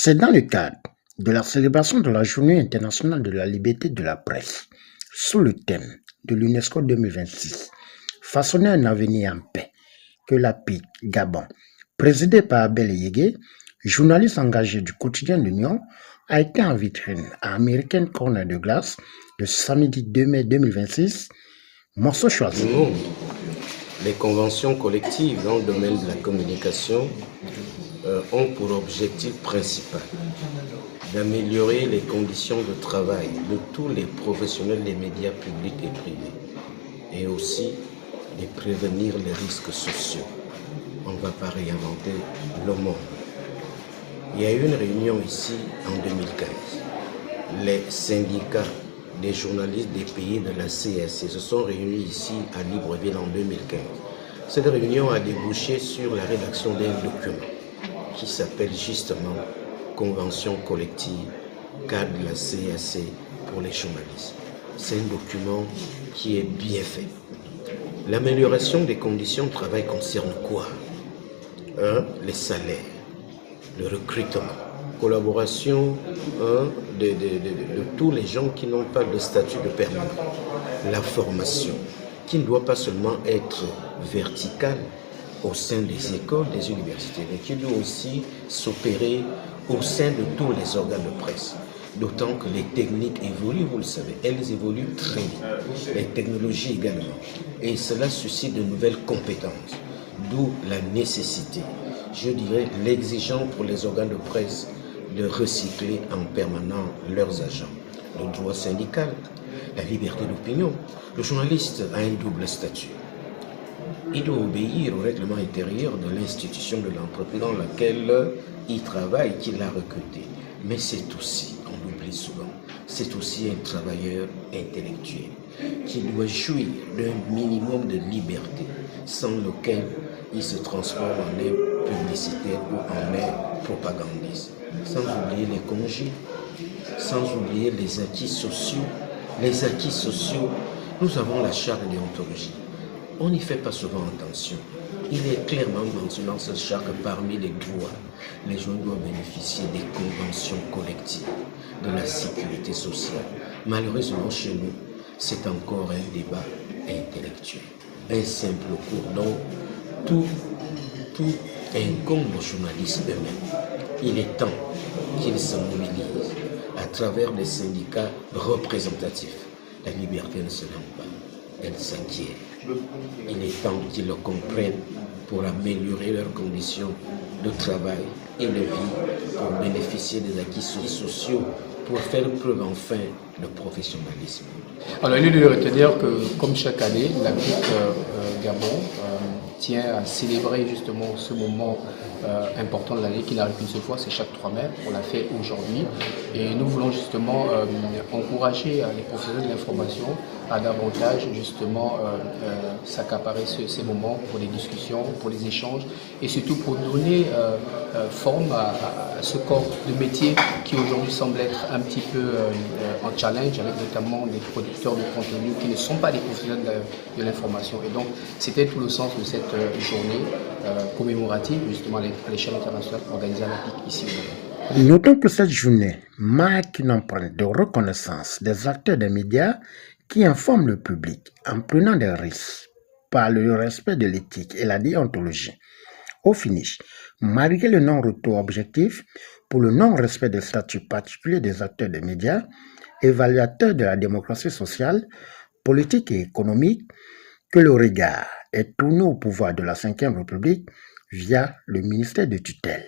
C'est dans le cadre de la célébration de la Journée internationale de la liberté de la presse, sous le thème de l'UNESCO 2026, Façonner un avenir en paix, que la PIC Gabon, présidée par Abel Yégué, journaliste engagé du quotidien L'Union, a été en vitrine à American Corner de Glace le samedi 2 mai 2026. Morceau choisi. Les conventions collectives dans le domaine de la communication ont pour objectif principal d'améliorer les conditions de travail de tous les professionnels des médias publics et privés et aussi de prévenir les risques sociaux. On ne va pas réinventer le monde. Il y a eu une réunion ici en 2015. Les syndicats des journalistes des pays de la CSC se sont réunis ici à Libreville en 2015. Cette réunion a débouché sur la rédaction d'un document qui s'appelle justement Convention collective cadre de la CSC pour les journalistes. C'est un document qui est bien fait. L'amélioration des conditions de travail concerne quoi? Les salaires, le recrutement, collaboration de tous les gens qui n'ont pas de statut de permanent, la formation, qui ne doit pas seulement être verticale au sein des écoles, des universités, mais qui doit aussi s'opérer au sein de tous les organes de presse. D'autant que les techniques évoluent, vous le savez, elles évoluent très vite, les technologies également. Et cela suscite de nouvelles compétences, d'où la nécessité, je dirais l'exigence pour les organes de presse de recycler en permanence leurs agents. Le droit syndical, la liberté d'opinion. Le journaliste a un double statut. Il doit obéir au règlement intérieur de l'institution de l'entreprise dans laquelle il travaille, qu'il a recruté. Mais c'est aussi, on l'oublie souvent, c'est aussi un travailleur intellectuel qui doit jouir d'un minimum de liberté sans lequel il se transforme en un publicitaire ou en un propagandiste. Sans oublier les congés, sans oublier les acquis sociaux. Les acquis sociaux, nous avons la charte de déontologie. On n'y fait pas souvent attention. Il est clairement mentionné dans cette charte que parmi les droits, les gens doivent bénéficier des conventions collectives, de la sécurité sociale. Malheureusement, chez nous, c'est encore un débat intellectuel, un simple cours. Donc, tout incombe aux journalistes eux-mêmes. Il est temps qu'ils se mobilisent à travers des syndicats représentatifs. La liberté ne se nomme pas, elle s'acquiert. Il est temps qu'ils le comprennent pour améliorer leurs conditions de travail et de vie, pour bénéficier des acquis sociaux, pour faire preuve enfin de professionnalisme. Alors, il est de retenir que, comme chaque année, la PIC Gabon tient à célébrer justement ce moment important de l'année qui n'arrive qu'une seule fois, c'est chaque 3 mai. On l'a fait aujourd'hui et nous voulons justement encourager les professionnels de l'information à davantage justement s'accaparer ces moments pour les discussions, pour les échanges et surtout pour donner forme à ce corps de métier qui aujourd'hui semble être un petit peu en challenge avec notamment des producteurs de contenu qui ne sont pas des professionnels de l'information. Et donc c'était tout le sens de cette journée commémorative justement à l'échelle internationale organisée à la PIC ici au Gabon. Notons que cette journée marque une empreinte de reconnaissance des acteurs des médias qui informent le public en prenant des risques par le respect de l'éthique et la déontologie. Au finish, malgré le non-retour objectif pour le non-respect des statuts particuliers des acteurs des médias, évaluateurs de la démocratie sociale, politique et économique, que le regard est tourné au pouvoir de la Ve République via le ministère de tutelle.